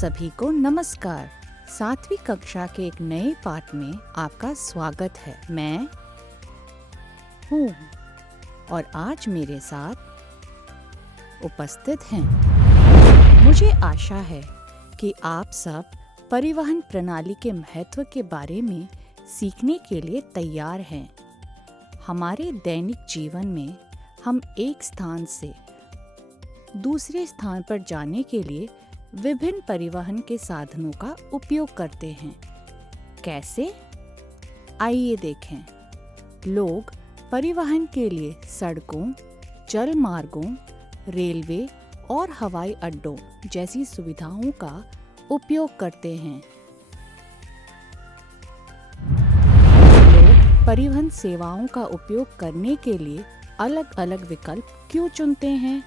सभी को नमस्कार। 7वीं कक्षा के एक नए पाठ में आपका स्वागत है। मैं हूँ और आज मेरे साथ उपस्थित हैं। मुझे आशा है कि आप सब परिवहन प्रणाली के महत्व के बारे में सीखने के लिए तैयार हैं। हमारे दैनिक जीवन में हम एक स्थान से दूसरे स्थान पर जाने के लिए विभिन्न परिवहन के साधनों का उपयोग करते हैं। कैसे? आइए देखें। लोग परिवहन के लिए सड़कों, जल मार्गों, रेलवे और हवाई अड्डों जैसी सुविधाओं का उपयोग करते हैं। लोग परिवहन सेवाओं का उपयोग करने के लिए अलग अलग विकल्प क्यों चुनते हैं?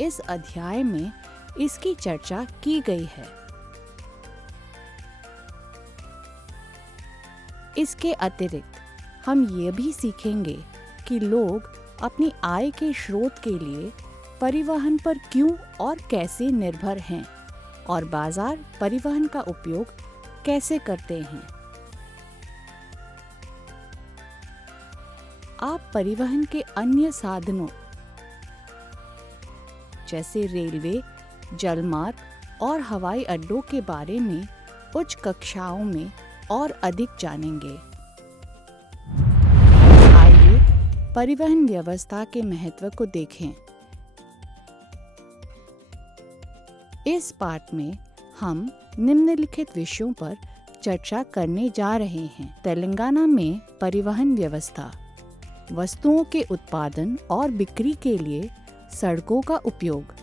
इस अध्याय में इसकी चर्चा की गई है। इसके अतिरिक्त हम ये भी सीखेंगे कि लोग अपनी आय के स्रोत के लिए परिवहन पर क्यों और कैसे निर्भर हैं और बाजार परिवहन का उपयोग कैसे करते हैं। आप परिवहन के अन्य साधनों जैसे रेलवे, जलमार्ग और हवाई अड्डों के बारे में उच्च कक्षाओं में और अधिक जानेंगे। आइए परिवहन व्यवस्था के महत्व को देखें। इस पाठ में हम निम्नलिखित विषयों पर चर्चा करने जा रहे हैं। तेलंगाना में परिवहन व्यवस्था, वस्तुओं के उत्पादन और बिक्री के लिए सड़कों का उपयोग,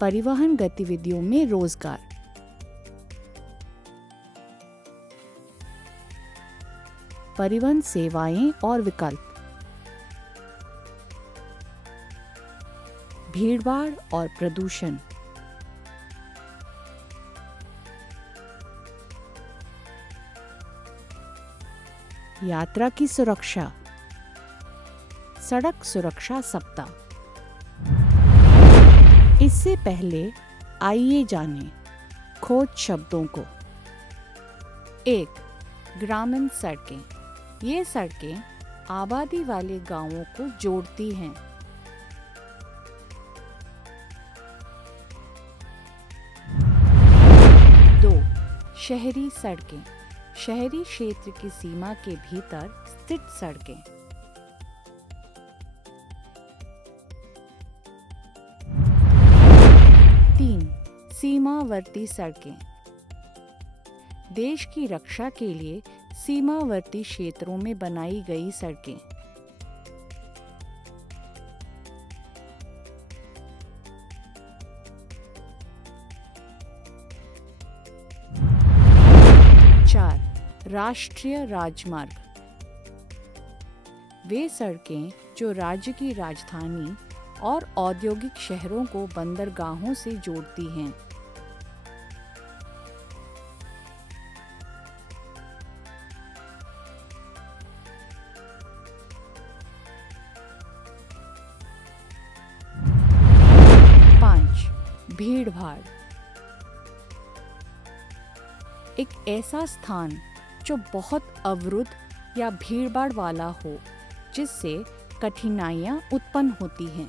परिवहन गतिविधियों में रोजगार, परिवहन सेवाएं और विकल्प, भीड़भाड़ और प्रदूषण, यात्रा की सुरक्षा, सड़क सुरक्षा सप्ताह। इससे पहले आइए जानें खोज शब्दों को। 1. ग्रामीण सड़कें। ये सड़कें आबादी वाले गांवों को जोड़ती हैं। 2. शहरी सड़कें। शहरी क्षेत्र की सीमा के भीतर स्थित सड़कें। 3. सीमावर्ती सड़कें। देश की रक्षा के लिए सीमावर्ती क्षेत्रों में बनाई गई सड़कें। 4. राष्ट्रीय राजमार्ग। वे सड़कें जो राज्य की राजधानी और औद्योगिक शहरों को बंदरगाहों से जोड़ती हैं। 5. भीड़भाड़। एक ऐसा स्थान जो बहुत अवरुद्ध या भीड़भाड़ वाला हो, जिससे कठिनाइयां उत्पन्न होती हैं।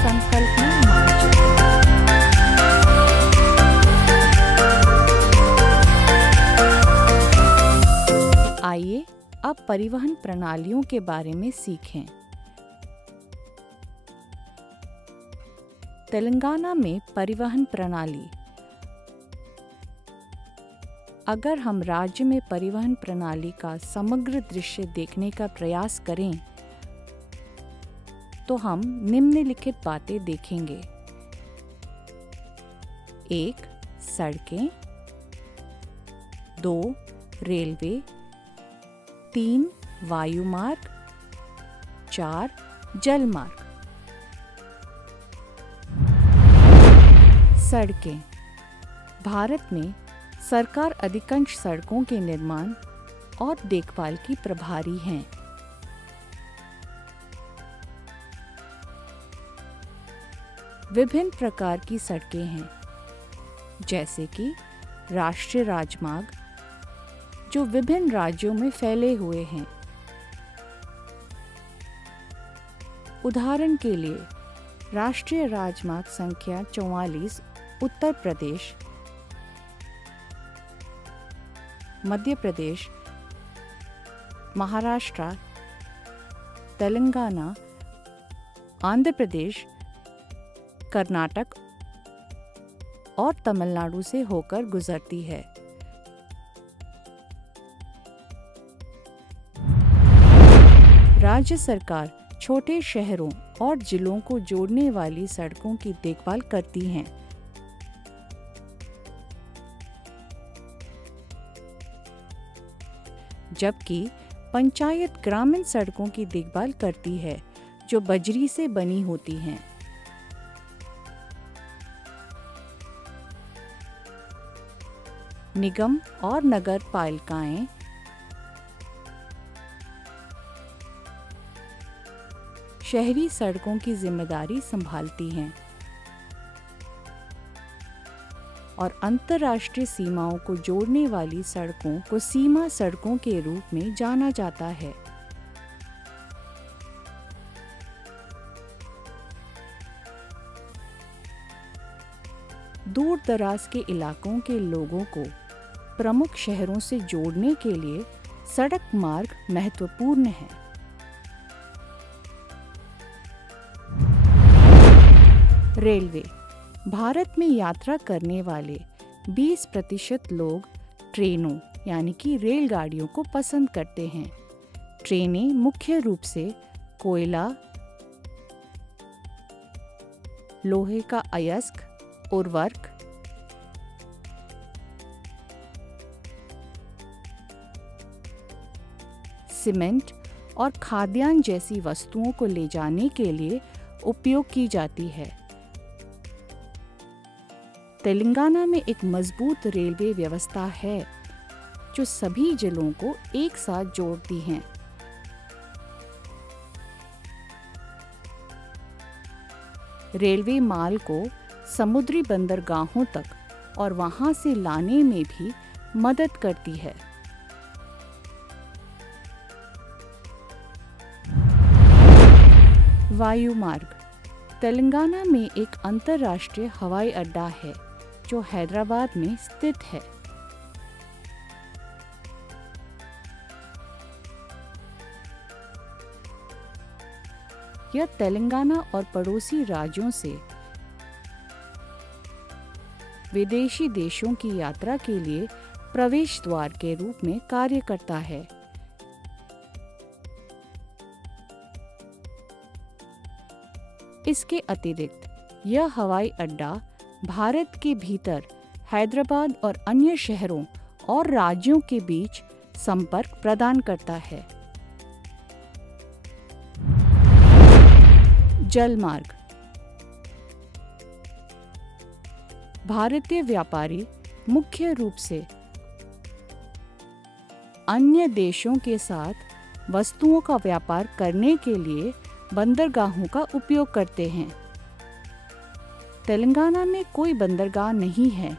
संकल्पना मानचित्र। आइए अब परिवहन प्रणालियों के बारे में सीखें। तेलंगाना में परिवहन प्रणाली। अगर हम राज्य में परिवहन प्रणाली का समग्र दृश्य देखने का प्रयास करें तो हम निम्नलिखित बातें देखेंगे। 1. सड़कें, 2. रेलवे, 3. वायुमार्ग, 4. जलमार्ग। सड़कें। भारत में सरकार अधिकांश सड़कों के निर्माण और देखभाल की प्रभारी हैं। विभिन्न प्रकार की सड़कें हैं, जैसे कि राष्ट्रीय राजमार्ग, जो विभिन्न राज्यों में फैले हुए हैं। उदाहरण के लिए राष्ट्रीय राजमार्ग संख्या 44 उत्तर प्रदेश, मध्य प्रदेश, महाराष्ट्र, तेलंगाना, आंध्र प्रदेश, कर्नाटक और तमिलनाडु से होकर गुजरती है। राज्य सरकार छोटे शहरों और जिलों को जोड़ने वाली सड़कों की देखभाल करती हैं। जबकि पंचायत ग्रामीण सड़कों की देखभाल करती है, जो बजरी से बनी होती हैं। निगम और नगर पालिकाएं शहरी सड़कों की जिम्मेदारी संभालती हैं और अंतर्राष्ट्रीय सीमाओं को जोड़ने वाली सड़कों को सीमा सड़कों के रूप में जाना जाता है। दूर दराज के इलाकों के लोगों को प्रमुख शहरों से जोड़ने के लिए सड़क मार्ग महत्वपूर्ण है। रेलवे। भारत में यात्रा करने वाले 20% लोग ट्रेनों यानी कि रेलगाड़ियों को पसंद करते हैं। ट्रेनें मुख्य रूप से कोयला, लोहे का अयस्क, उर्वरक, सीमेंट और खाद्यान्न जैसी वस्तुओं को ले जाने के लिए उपयोग की जाती है। तेलंगाना में एक मजबूत रेलवे व्यवस्था है, जो सभी जिलों को एक साथ जोड़ती है। रेलवे माल को समुद्री बंदरगाहों तक और वहां से लाने में भी मदद करती है। वायु मार्ग। तेलंगाना में एक अंतर्राष्ट्रीय हवाई अड्डा है, जो हैदराबाद में स्थित है। यह तेलंगाना और पड़ोसी राज्यों से विदेशी देशों की यात्रा के लिए प्रवेश द्वार के रूप में कार्य करता है। इसके अतिरिक्त यह हवाई अड्डा भारत के भीतर हैदराबाद और अन्य शहरों और राज्यों के बीच संपर्क प्रदान करता है। जल मार्ग। भारतीय व्यापारी मुख्य रूप से अन्य देशों के साथ वस्तुओं का व्यापार करने के लिए बंदरगाहों का उपयोग करते हैं। तेलंगाना में कोई बंदरगाह नहीं है,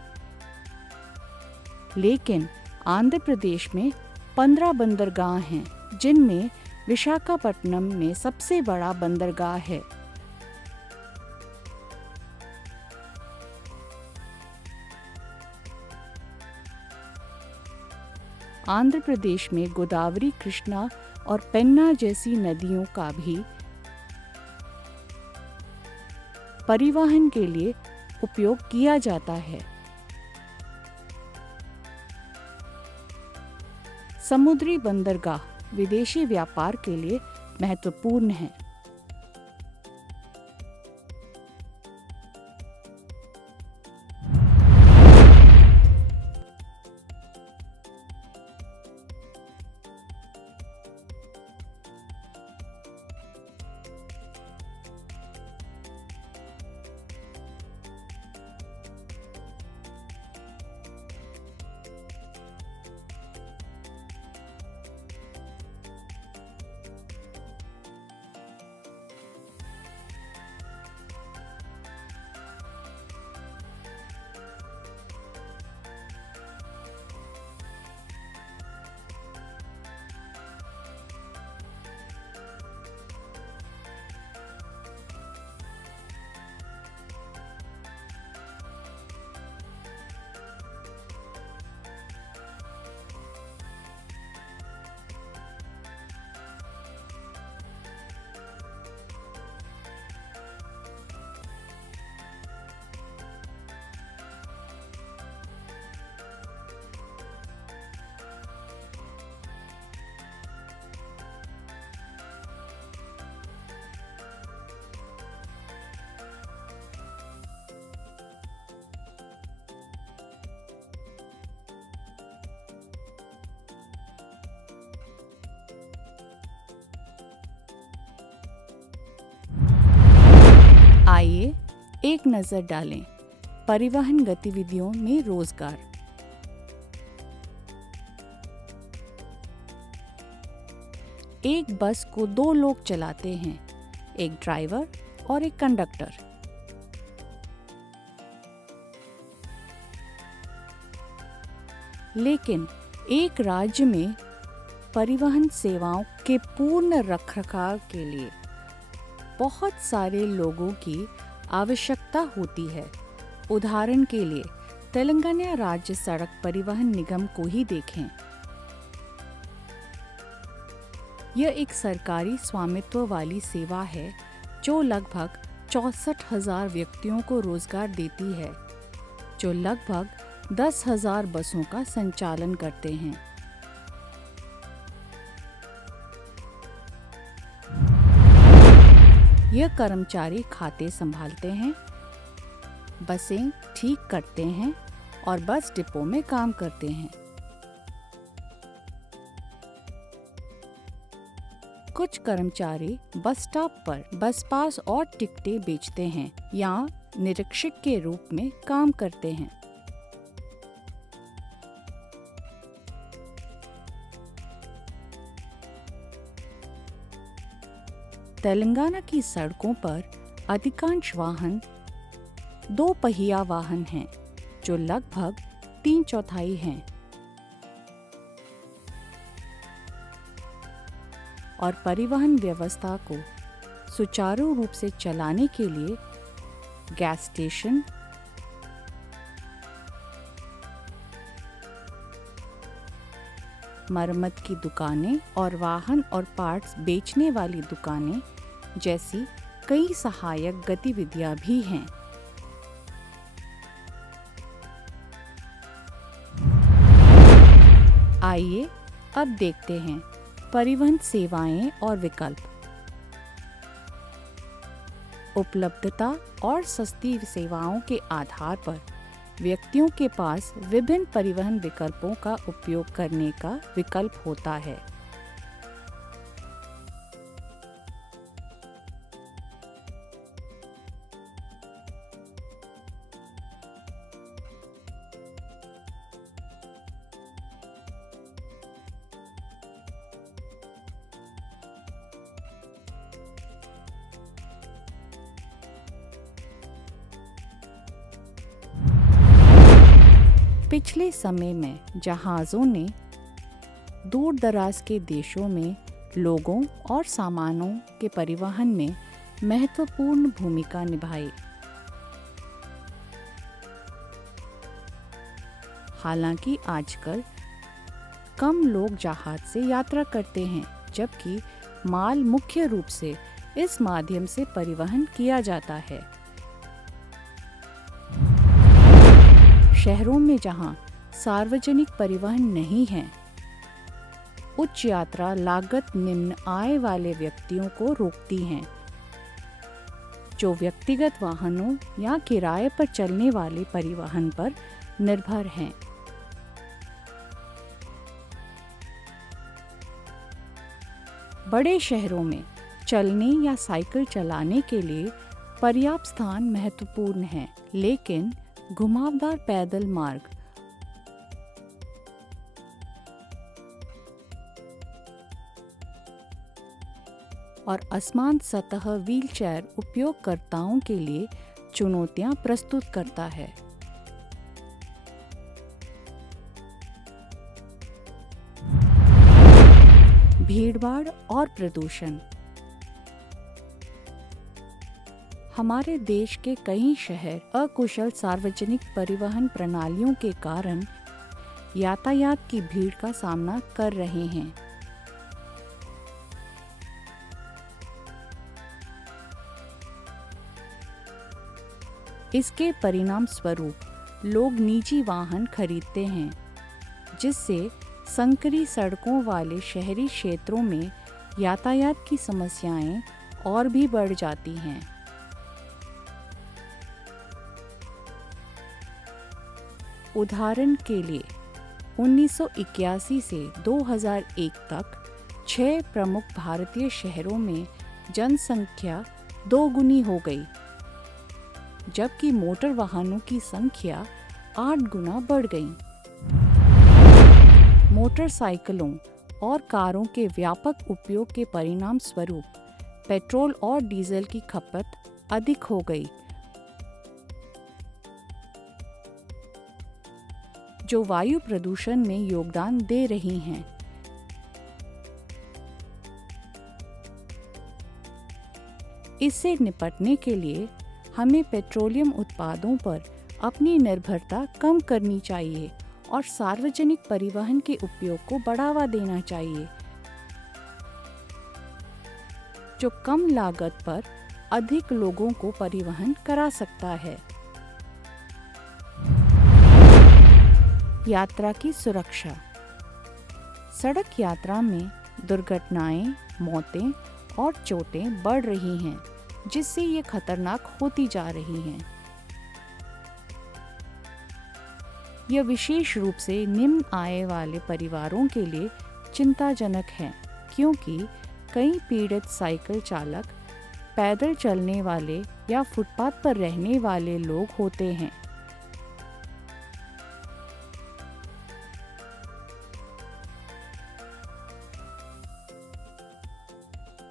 लेकिन आंध्र प्रदेश में 15 बंदरगाह हैं, जिनमें विशाखापट्टनम में सबसे बड़ा बंदरगाह है। आंध्र प्रदेश में गोदावरी, कृष्णा और पेन्ना जैसी नदियों का भी परिवहन के लिए उपयोग किया जाता है। समुद्री बंदरगाह विदेशी व्यापार के लिए महत्वपूर्ण है। एक नजर डालें परिवहन गतिविधियों में रोजगार। एक बस को 2 लोग चलाते हैं, एक ड्राइवर और एक कंडक्टर। लेकिन एक राज्य में परिवहन सेवाओं के पूर्ण रखरखाव के लिए बहुत सारे लोगों की आवश्यकता होती है। उदाहरण के लिए तेलंगाना राज्य सड़क परिवहन निगम को ही देखें। यह एक सरकारी स्वामित्व वाली सेवा है जो लगभग 64,000 व्यक्तियों को रोजगार देती है, जो लगभग 10,000 बसों का संचालन करते हैं। यह कर्मचारी खाते संभालते हैं, बसें ठीक करते हैं और बस डिपो में काम करते हैं। कुछ कर्मचारी बस स्टॉप पर बस पास और टिकटें बेचते हैं या निरीक्षक के रूप में काम करते हैं। तेलंगाना की सड़कों पर अधिकांश वाहन 2 पहिया वाहन हैं, जो लगभग 3/4 हैं, और परिवहन व्यवस्था को सुचारू रूप से चलाने के लिए गैस स्टेशन, मरम्मत की दुकानें और वाहन और पार्ट्स बेचने वाली दुकानें जैसी कई सहायक गतिविधियां भी हैं। आइए अब देखते हैं परिवहन सेवाएं और विकल्प। उपलब्धता और सस्ती सेवाओं के आधार पर व्यक्तियों के पास विभिन्न परिवहन विकल्पों का उपयोग करने का विकल्प होता है। पिछले समय में जहाज़ों ने दूर दराज के देशों में लोगों और सामानों के परिवहन में महत्वपूर्ण भूमिका निभाई। हालांकि आजकल कम लोग जहाज से यात्रा करते हैं, जबकि माल मुख्य रूप से इस माध्यम से परिवहन किया जाता है। शहरों में जहां सार्वजनिक परिवहन नहीं है, उच्च यात्रा लागत निम्न आय वाले व्यक्तियों को रोकती हैं, जो व्यक्तिगत वाहनों या किराए पर चलने वाले परिवहन पर निर्भर हैं। बड़े शहरों में चलने या साइकिल चलाने के लिए पर्याप्त स्थान महत्वपूर्ण है, लेकिन घुमावदार पैदल मार्ग और असमान सतह व्हीलचेयर उपयोगकर्ताओं के लिए चुनौतियां प्रस्तुत करता है। भीड़भाड़ और प्रदूषण। हमारे देश के कई शहर अकुशल सार्वजनिक परिवहन प्रणालियों के कारण यातायात की भीड़ का सामना कर रहे हैं। इसके परिणाम स्वरूप लोग निजी वाहन खरीदते हैं, जिससे संकरी सड़कों वाले शहरी क्षेत्रों में यातायात की समस्याएं और भी बढ़ जाती हैं। उदाहरण के लिए 1981 से 2001 तक 6 प्रमुख भारतीय शहरों में जनसंख्या दोगुनी हो गई। जबकि मोटर वाहनों की संख्या 8 गुना बढ़ गई। मोटरसाइकिलों और कारों के व्यापक उपयोग के परिणाम स्वरूप पेट्रोल और डीजल की खपत अधिक हो गई, जो वायु प्रदूषण में योगदान दे रही हैं। इससे निपटने के लिए हमें पेट्रोलियम उत्पादों पर अपनी निर्भरता कम करनी चाहिए और सार्वजनिक परिवहन के उपयोग को बढ़ावा देना चाहिए, जो कम लागत पर अधिक लोगों को परिवहन करा सकता है। यात्रा की सुरक्षा। सड़क यात्रा में दुर्घटनाएं, मौतें और चोटें बढ़ रही हैं, जिससे ये खतरनाक होती जा रही हैं। यह विशेष रूप से निम्न आय वाले परिवारों के लिए चिंताजनक है, क्योंकि कई पीड़ित साइकिल चालक पैदल चलने वाले या फुटपाथ पर रहने वाले लोग होते हैं।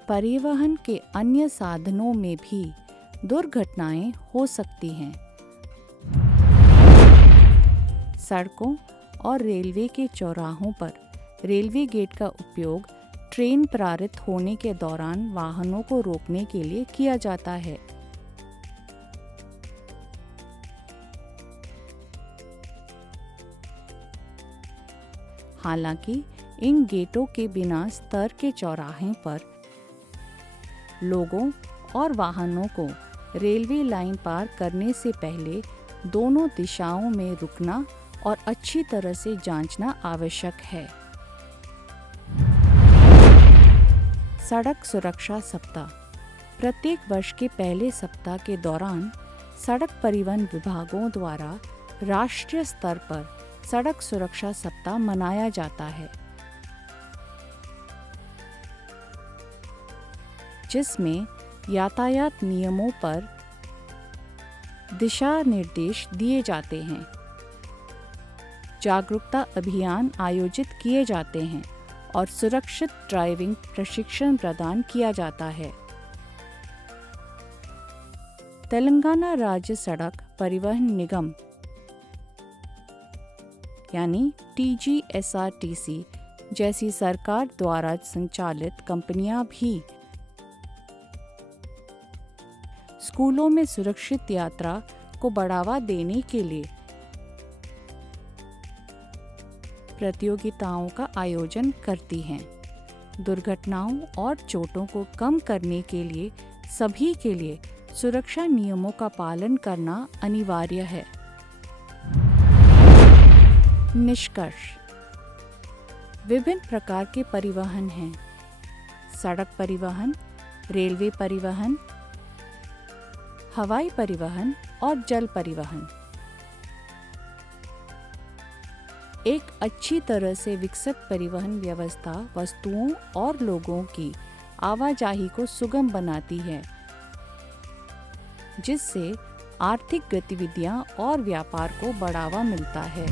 परिवहन के अन्य साधनों में भी दुर्घटनाएं हो सकती हैं। सड़कों और रेलवे के चौराहों पर रेलवे गेट का उपयोग ट्रेन पारित होने के दौरान वाहनों को रोकने के लिए किया जाता है। हालांकि इन गेटों के बिना स्तर के चौराहे पर लोगों और वाहनों को रेलवे लाइन पार करने से पहले दोनों दिशाओं में रुकना और अच्छी तरह से जांचना आवश्यक है। सड़क सुरक्षा सप्ताह। प्रत्येक वर्ष के पहले सप्ताह के दौरान सड़क परिवहन विभागों द्वारा राष्ट्रीय स्तर पर सड़क सुरक्षा सप्ताह मनाया जाता है, जिसमें यातायात नियमों पर दिशा निर्देश दिए जाते हैं, जागरूकता अभियान आयोजित किए जाते हैं और सुरक्षित ड्राइविंग प्रशिक्षण प्रदान किया जाता है। तेलंगाना राज्य सड़क परिवहन निगम यानी TGSRTC जैसी सरकार द्वारा संचालित कंपनियां भी स्कूलों में सुरक्षित यात्रा को बढ़ावा देने के लिए प्रतियोगिताओं का आयोजन करती हैं। दुर्घटनाओं और चोटों को कम करने के लिए सभी के लिए सुरक्षा नियमों का पालन करना अनिवार्य है। निष्कर्ष। विभिन्न प्रकार के परिवहन हैं: सड़क परिवहन, रेलवे परिवहन, हवाई परिवहन और जल परिवहन। एक अच्छी तरह से विकसित परिवहन व्यवस्था वस्तुओं और लोगों की आवाजाही को सुगम बनाती है, जिससे आर्थिक गतिविधियां और व्यापार को बढ़ावा मिलता है।